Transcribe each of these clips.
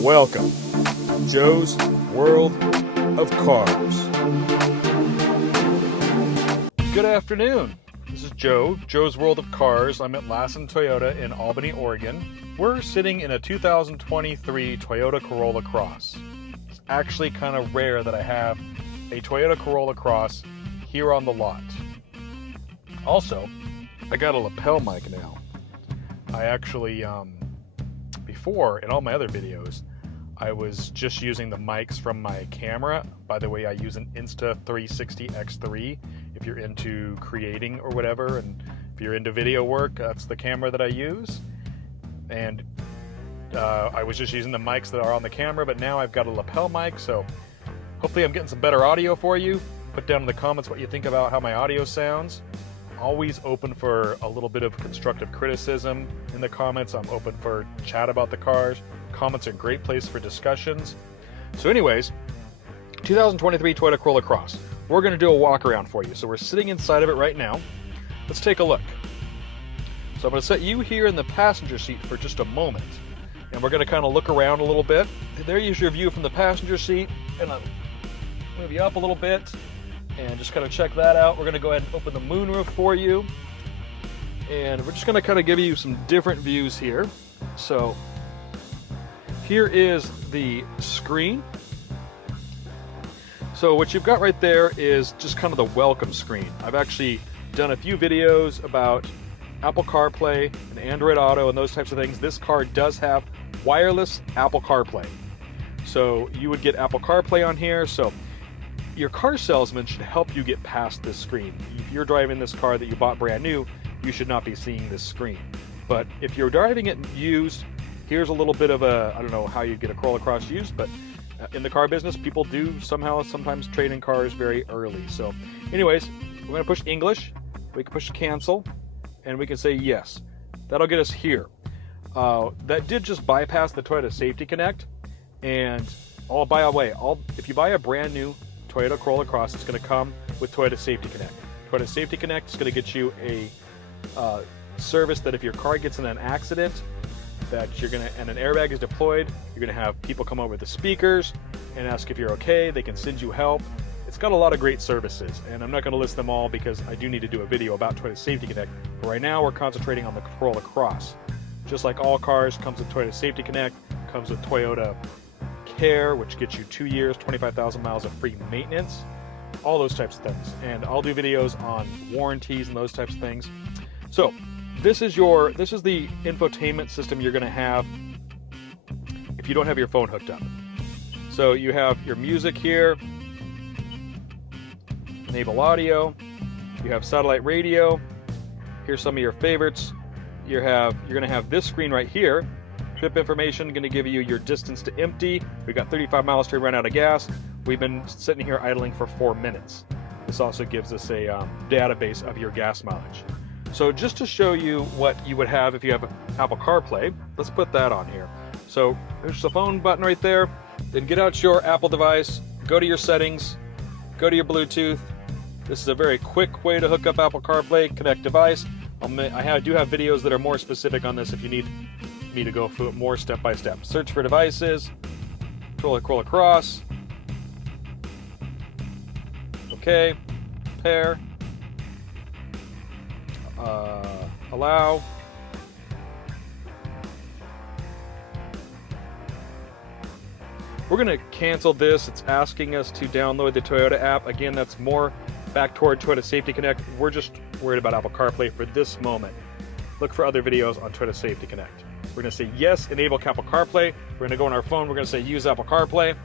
Welcome to Joe's World of Cars. Good afternoon. This is Joe's World of Cars. I'm at Lassen Toyota in Albany, Oregon. We're sitting in a 2023 Toyota Corolla Cross. It's actually kind of rare that I have a Toyota Corolla Cross here on the lot. Also, I got a lapel mic now. I actually, before, in all my other videos, I was just using the mics from my camera. By the way, I use an Insta360X3 if you're into creating or whatever, and if you're into video work, that's the camera that I use. And I was just using the mics that are on the camera, but now I've got a lapel mic, so hopefully I'm getting some better audio for you. Put down in the comments what you think about how my audio sounds. Always open for a little bit of constructive criticism in the comments. I'm open for chat about the cars. Comments are a great place for discussions. So anyways, 2023 Toyota Corolla Cross. We're going to do a walk around for you. So we're sitting inside of it right now. Let's take a look. So I'm going to set you here in the passenger seat for just a moment. And we're going to kind of look around a little bit. There is your view from the passenger seat. And I'll move you up a little bit. And just kind of check that out. We're going to go ahead and open the moonroof for you. And we're just going to kind of give you some different views here. So here is the screen. So what you've got right there is just kind of the welcome screen. I've actually done a few videos about Apple CarPlay and Android Auto and those types of things. This car does have wireless Apple CarPlay. So you would get Apple CarPlay on here. So your car salesman should help you get past this screen. If you're driving this car that you bought brand new, you should not be seeing this screen. But if you're driving it used, here's a little bit of a, I don't know how you get a Corolla Cross used, but in the car business, people do sometimes trade in cars very early. So anyways, we're going to push English. We can push cancel, and we can say yes. That'll get us here. That did just bypass the Toyota Safety Connect. And by the way, if you buy a brand new Toyota Corolla Cross, it's going to come with Toyota Safety Connect. Toyota Safety Connect is going to get you a service that if your car gets in an accident, and an airbag is deployed, you're going to have people come over the speakers and ask if you're okay. They can send you help. It's got a lot of great services, and I'm not going to list them all because I do need to do a video about Toyota Safety Connect. But right now, we're concentrating on the Corolla Cross. Just like all cars, comes with Toyota Safety Connect, comes with Toyota Care, which gets you 2 years, 25,000 miles of free maintenance, all those types of things. And I'll do videos on warranties and those types of things. So this is the infotainment system you're going to have if you don't have your phone hooked up. So you have your music here, enable audio, you have satellite radio. Here's some of your favorites. You're going to have this screen right here. Trip information, going to give you your distance to empty. We've got 35 miles to run out of gas. We've been sitting here idling for 4 minutes. This also gives us a database of your gas mileage. So just to show you what you would have if you have Apple CarPlay, let's put that on here. So there's the phone button right there. Then get out your Apple device, go to your settings, go to your Bluetooth. This is a very quick way to hook up Apple CarPlay, connect device. I do have videos that are more specific on this if you need me to go through it more step by step. Search for devices, Corolla Cross. Okay, pair, allow. We're going to cancel this. It's asking us to download the Toyota app. Again, that's more back toward Toyota Safety Connect. We're just worried about Apple CarPlay for this moment. Look for other videos on Toyota Safety Connect. We're going to say yes, enable Apple CarPlay. We're going to go on our phone. We're going to say use Apple CarPlay.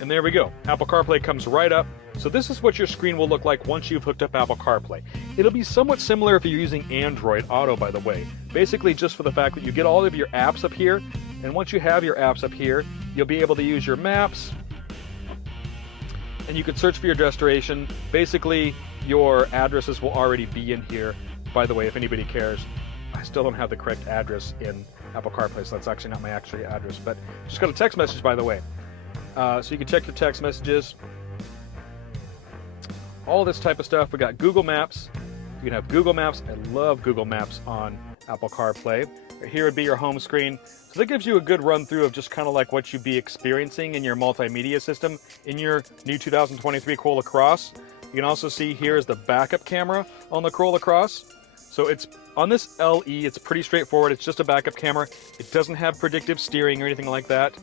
And there we go. Apple CarPlay comes right up. So this is what your screen will look like once you've hooked up Apple CarPlay. It'll be somewhat similar if you're using Android Auto, by the way. Basically just for the fact that you get all of your apps up here. And once you have your apps up here, you'll be able to use your maps. And you can search for your destination. Basically, your addresses will already be in here. By the way, if anybody cares, I still don't have the correct address in Apple CarPlay, so that's actually not my actual address. But just got a text message, by the way. So you can check your text messages. all this type of stuff. We got Google Maps. You can have Google Maps. I love Google Maps on Apple CarPlay. Here would be your home screen. So that gives you a good run through of just kind of like what you'd be experiencing in your multimedia system in your new 2023 Corolla Cross. You can also see here is the backup camera on the Corolla Cross. So it's on this LE, it's pretty straightforward. It's just a backup camera. It doesn't have predictive steering or anything like that.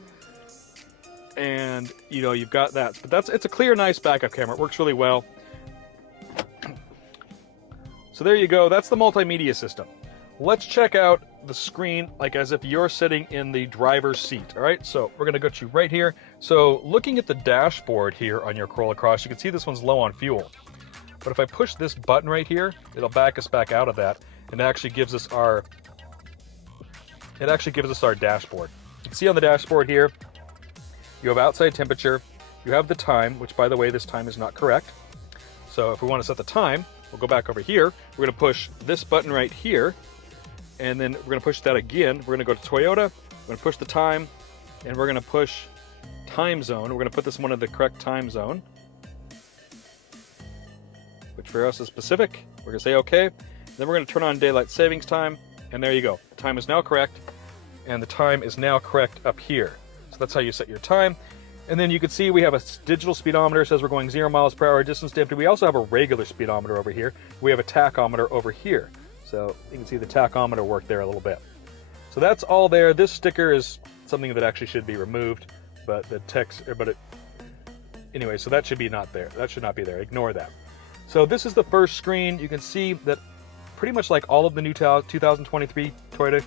And you know, you've got that. But it's a clear, nice backup camera. It works really well. So there you go. That's the multimedia system. Let's check out the screen like as if you're sitting in the driver's seat. All right, so we're gonna go to right here. So looking at the dashboard here on your Corolla Cross, you can see this one's low on fuel. But if I push this button right here, it'll back us back out of that, and it actually gives us our dashboard. You can see on the dashboard here, you have outside temperature, you have the time, which by the way, this time is not correct. So if we want to set the time, we'll go back over here. We're going to push this button right here, and then we're going to push that again. We're going to go to Toyota, we're going to push the time, and we're going to push time zone. We're going to put this one in the correct time zone, which for us is Pacific. We're going to say okay. Then we're going to turn on daylight savings time, and there you go. The time is now correct, and the time is now correct up here. So that's how you set your time. And then you can see we have a digital speedometer. It says we're going 0 miles per hour, distance to empty. We also have a regular speedometer over here. We have a tachometer over here. So you can see the tachometer work there a little bit. So that's all there. This sticker is something that actually should be removed, but the text, anyway, so that should be not there. That should not be there. Ignore that. So this is the first screen. You can see that pretty much like all of the new 2023 Toyota,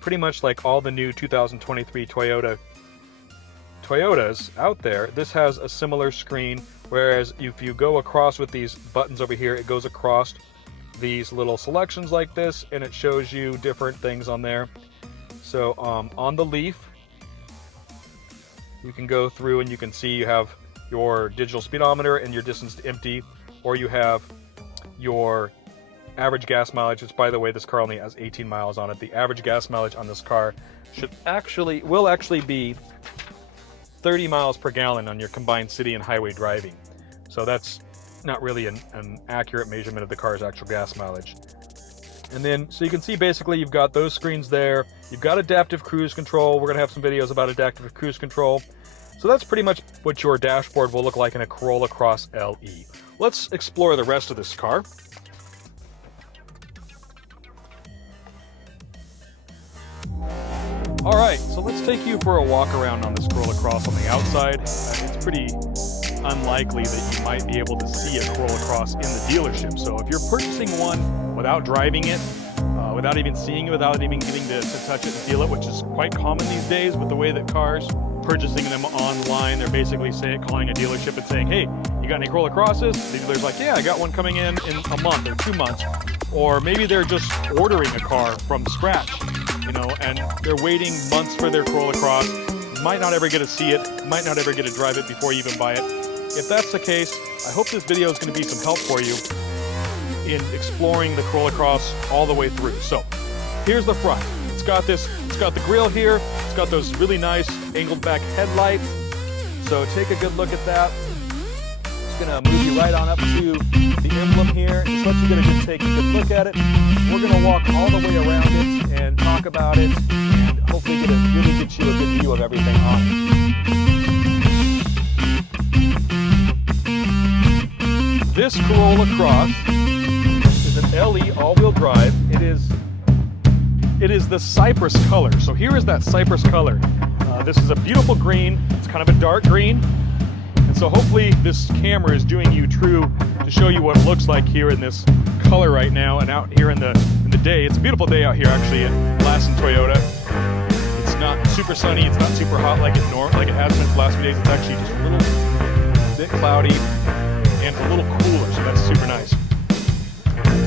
pretty much like all the new 2023 Toyotas out there, this has a similar screen, whereas if you go across with these buttons over here, it goes across these little selections like this, and it shows you different things on there. So on the Leaf, you can go through and you can see you have your digital speedometer and your distance to empty, or you have your average gas mileage, which by the way, this car only has 18 miles on it. The average gas mileage on this car will actually be 30 miles per gallon on your combined city and highway driving. So that's not really an accurate measurement of the car's actual gas mileage. And then, so you can see basically you've got those screens there. You've got adaptive cruise control. We're gonna have some videos about adaptive cruise control. So that's pretty much what your dashboard will look like in a Corolla Cross LE. Let's explore the rest of this car. All right, so let's take you for a walk around on this Corolla Cross on the outside. It's pretty unlikely that you might be able to see a Corolla Cross in the dealership. So if you're purchasing one without driving it, without even seeing it, without even getting to touch it and feel it, which is quite common these days with the way that cars, purchasing them online, they're basically calling a dealership and saying, hey, you got any Corolla Crosses? The dealer's like, yeah, I got one coming in a month or 2 months. Or maybe they're just ordering a car from scratch, you know, and they're waiting months for their Corolla Cross. Might not ever get to see it, might not ever get to drive it before you even buy it. If that's the case, I hope this video is going to be some help for you in exploring the Corolla Cross all the way through. So here's the front. It's got the grille here. It's got those really nice angled back headlights. So take a good look at that. Just gonna move you right on up to the emblem here. Just let you just take a good look at it. We're gonna walk all the way around it and talk about it, and hopefully really get you a good view of everything on it. This Corolla Cross is an LE all-wheel drive. It is the cypress color. So here is that cypress color. This is a beautiful green. It's kind of a dark green. And so hopefully this camera is doing you true to show you what it looks like here in this color right now and out here in the day. It's a beautiful day out here actually at Lassen Toyota. It's not super sunny. It's not super hot like it has been for the last few days. It's actually just a little bit cloudy and a little cooler, so that's super nice.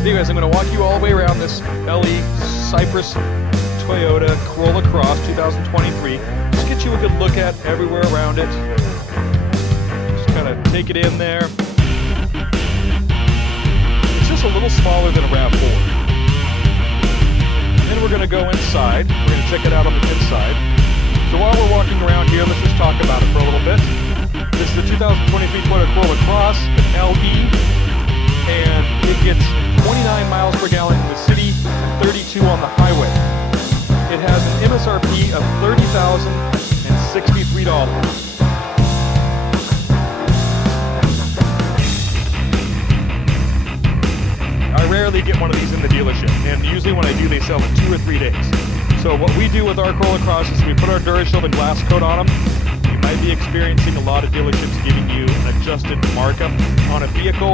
Anyways, I'm going to walk you all the way around this LE Cypress Toyota Corolla Cross 2023. Just get you a good look at everywhere around it. Just kind of take it in there. It's just a little smaller than a RAV4. Then we're going to go inside. We're going to check it out on the inside. So while we're walking around here, let's just talk about it for a little bit. This is a 2023 Toyota Corolla Cross, an LE, and it gets 29 miles per gallon in the city and 32 on the highway. It has an MSRP of $30,063. I rarely get one of these in the dealership, and usually when I do, they sell in 2 or 3 days. So what we do with our Corolla Cross is we put our DuraShield and glass coat on them. You might be experiencing a lot of dealerships giving you an adjusted markup on a vehicle.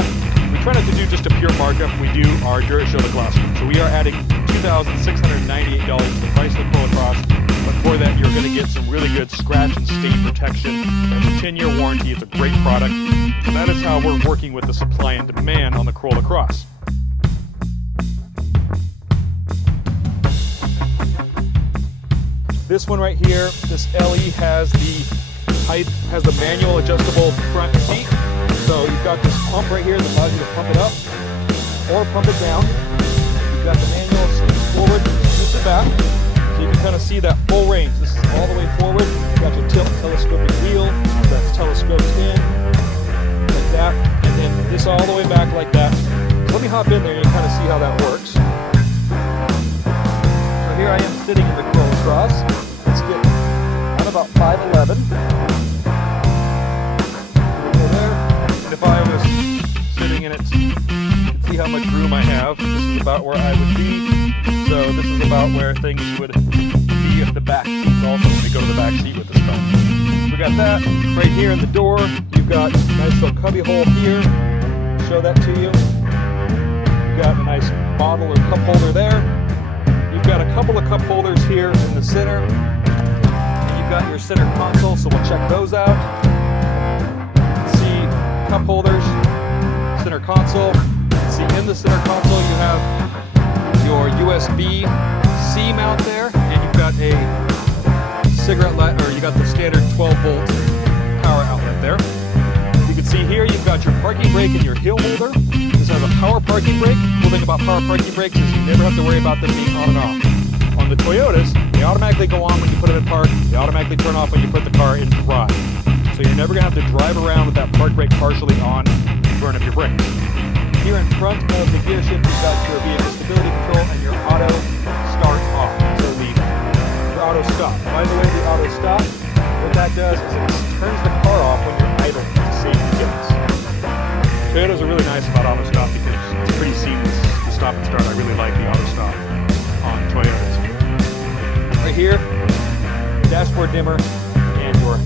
We try not to do just a pure markup. We do our DuraShield and glass coat. So we are adding $2,698 to the price of the Corolla Cross. But for that, you're going to get some really good scratch and stain protection. It's a 10-year warranty. It's a great product. And that is how we're working with the supply and demand on the Corolla Cross. This one right here, this LE has the manual adjustable front seat. So you've got this pump right here that allows you to pump it up or pump it down. You've got the manual seat forward, this is back. So you can kind of see that full range. This is all the way forward. You've got your telescoping wheel that's telescoped in like that. And then this all the way back like that. So let me hop in there and you kind of see how that works. So here I am sitting in the Corolla Cross. Let's get, I'm about 5'11". If I was sitting in it, you can see how much room I have. This is about where I would be. So this is about where things would be at the back seats also when we go to the back seat with this car. We got that right here in the door. You've got a nice little cubby hole here. Show that to you. You've got a nice bottle or cup holder there. You've got a couple of cup holders here in the center. And you've got your center console, so we'll check those out. Cup holders, center console. See, in the center console you have your USB-C mount there, and you've got a cigarette light, or you got the standard 12-volt power outlet there. You can see here you've got your parking brake and your hill holder. This has a power parking brake. The cool thing about power parking brakes is you never have to worry about them being on and off. On the Toyotas, they automatically go on when you put them in park. They automatically turn off when you put the car in drive. So you're never going to have to drive around with that park brake partially on and burn up your brakes. Here in front of the gear shift, you've got your vehicle stability control and your auto start off. So your auto stop. By the way, the auto stop, what that does is it turns the car off when you're idle to save gas. Toyotas are really nice about auto stop because it's pretty seamless to stop and start. I really like the auto stop on Toyotas. Right here, dashboard dimmer and your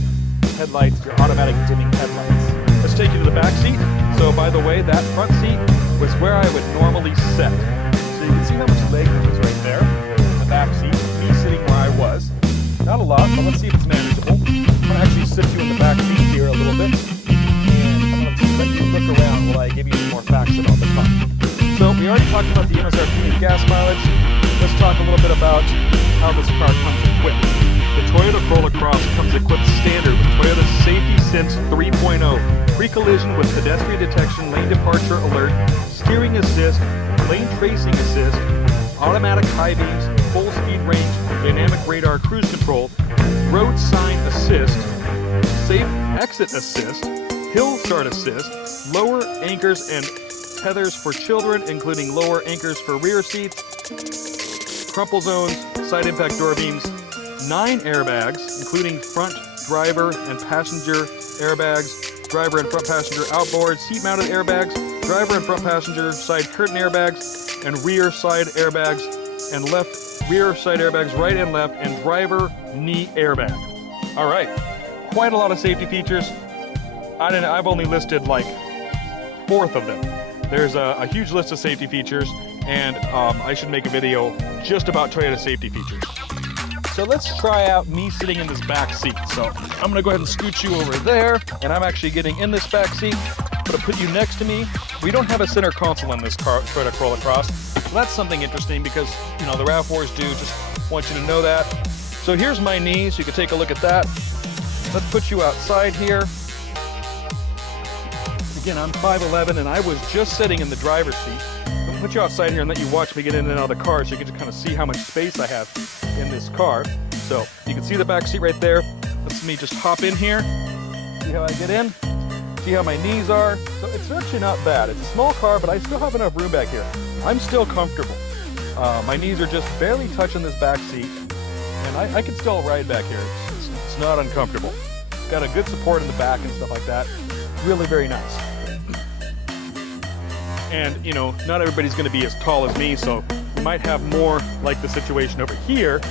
headlights, your automatic dimming headlights. Let's take you to the back seat. So by the way, that front seat was where I would normally sit. So you can see how much leg room is right there in the back seat, me sitting where I was. Not a lot, but let's see if it's manageable. I'm going to actually sit you in the back seat here a little bit, and I'm going to let you look around while I give you some more facts about the car. So we already talked about the MSRP and gas mileage. Let's talk a little bit about how this car comes equipped. The Toyota Corolla Cross comes equipped standard with Toyota's Safety Sense 3.0, pre-collision with pedestrian detection, lane departure alert, steering assist, lane tracing assist, automatic high beams, full speed range, dynamic radar cruise control, road sign assist, safe exit assist, hill start assist, lower anchors and tethers for children, including lower anchors for rear seats, crumple zones, side impact door beams, 9 airbags, including front driver and passenger airbags, driver and front passenger outboard, seat-mounted airbags, driver and front passenger side curtain airbags, and rear side airbags, and left rear side airbags, right and left, and driver knee airbag. All right, quite a lot of safety features. I've only listed like 1/4 of them. There's a huge list of safety features, and I should make a video just about Toyota safety features. So let's try out me sitting in this back seat. So I'm gonna go ahead and scoot you over there, and I'm actually getting in this back seat. I'm gonna put you next to me. We don't have a center console in this Toyota Corolla Cross. So that's something interesting because, you know, the RAV4s do. Just want you to know that. So here's my knee, so you can take a look at that. Let's put you outside here. Again, I'm 5'11", and I was just sitting in the driver's seat. I'm gonna put you outside here and let you watch me get in and out of the car so you can just kind of see how much space I have in this car. So you can see the back seat right there. Let me just hop in here. See how I get in? See how my knees are? So it's actually not bad. It's a small car, but I still have enough room back here. I'm still comfortable. My knees are just barely touching this back seat, and I can still ride back here. It's not uncomfortable. It's got a good support in the back and stuff like that. Really very nice. And, you know, not everybody's going to be as tall as me, so you might have more like the situation over here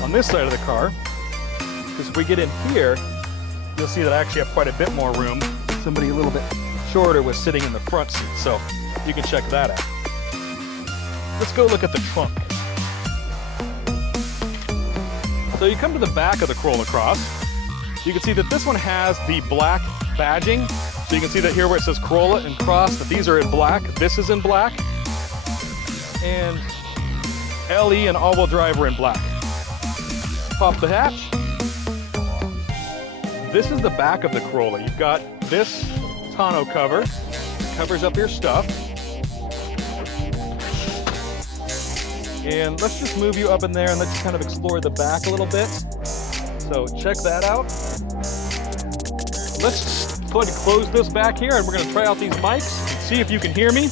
on this side of the car. Because if we get in here, you'll see that I actually have quite a bit more room. Somebody a little bit shorter was sitting in the front seat, so you can check that out. Let's go look at the trunk. So you come to the back of the Corolla Cross. You can see that this one has the black badging. So you can see that here where it says Corolla and Cross, that these are in black. This is in black. And LE and all-wheel drive are in black. Pop the hatch. This is the back of the Corolla. You've got this tonneau cover. Covers up your stuff. And let's just move you up in there and let's kind of explore the back a little bit. So check that out. Let's go ahead and close this back here and we're going to try out these mics and see if you can hear me.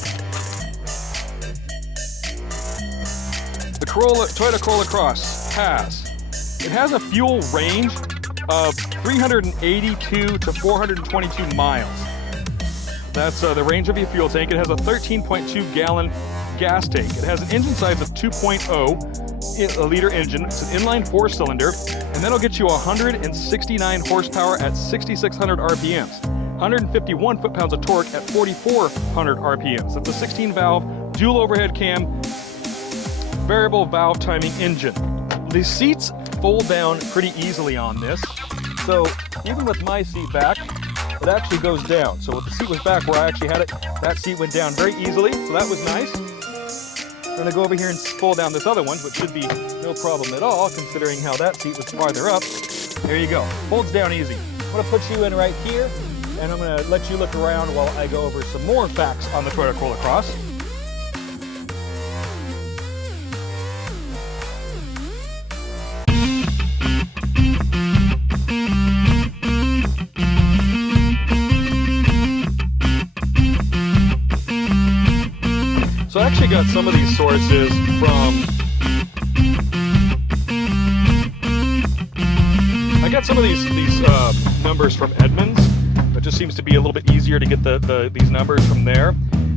The Toyota Corolla Cross has a fuel range of 382 to 422 miles. That's the range of your fuel tank. It has a 13.2 gallon gas tank. It has an engine size of 2.0 liter engine. It's an inline 4-cylinder, and that'll get you 169 horsepower at 6,600 RPMs, 151 foot-pounds of torque at 4,400 RPMs. It's a 16-valve, dual overhead cam, variable valve timing engine. The seats fold down pretty easily on this, so even with my seat back, it actually goes down. So if the seat was back where I actually had it, that seat went down very easily, so that was nice. I'm going to go over here and pull down this other one, which should be no problem at all, considering how that seat was farther up. There you go. Folds down easy. I'm going to put you in right here, and I'm going to let you look around while I go over some more facts on the Toyota Corolla Cross. So I actually got some of these sources from, numbers from Edmunds. It just seems to be a little bit easier to get these numbers from there.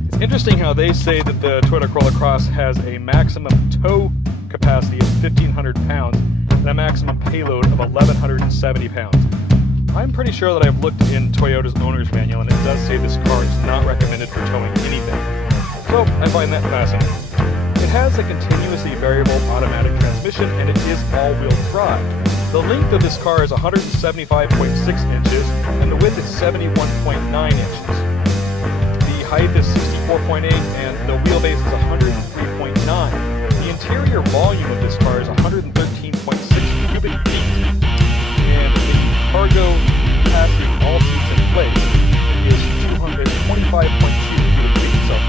It's interesting how they say that the Toyota Corolla Cross has a maximum tow capacity of 1,500 pounds and a maximum payload of 1,170 pounds. I'm pretty sure that I've looked in Toyota's owner's manual and it does say this car is not recommended for towing anything. So I find that fascinating. It has a continuously variable automatic transmission and it is all-wheel drive. The length of this car is 175.6 inches and the width is 71.9 inches. The height is 64.8 and the wheelbase is 103.9. The interior volume of this car is 113.6 cubic feet. And the cargo capacity of all seats in place is 225.2 cubic feet. So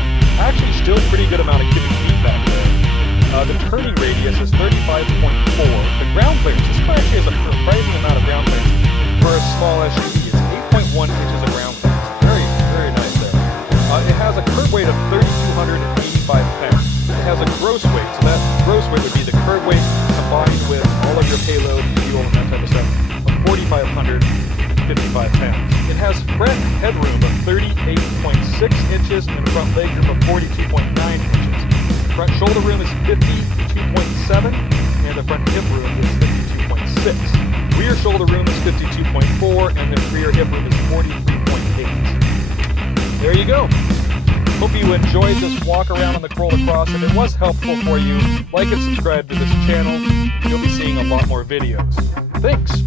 actually still a pretty good amount of cubic feet back there. The turning radius is 35.4. The ground clearance, this car actually has a surprising amount of ground clearance for a small SUV. It's 8.1 inches of ground clearance. Very, very nice there. It has a curb weight of 3,285 pounds. It has a gross weight, so that gross weight would be the curb weight combined with all of your payload, fuel, and that type of stuff, of 4,555 pounds. It has front headroom of 38.6 inches and front legroom of 42.9 inches. Front shoulder room is 52.7 and the front hip room is 52.6. Rear shoulder room is 52.4 and the rear hip room is 43.8. There you go. Hope you enjoyed this walk around on the Corolla Cross. If it was helpful for you, like and subscribe to this channel. You'll be seeing a lot more videos. Thanks.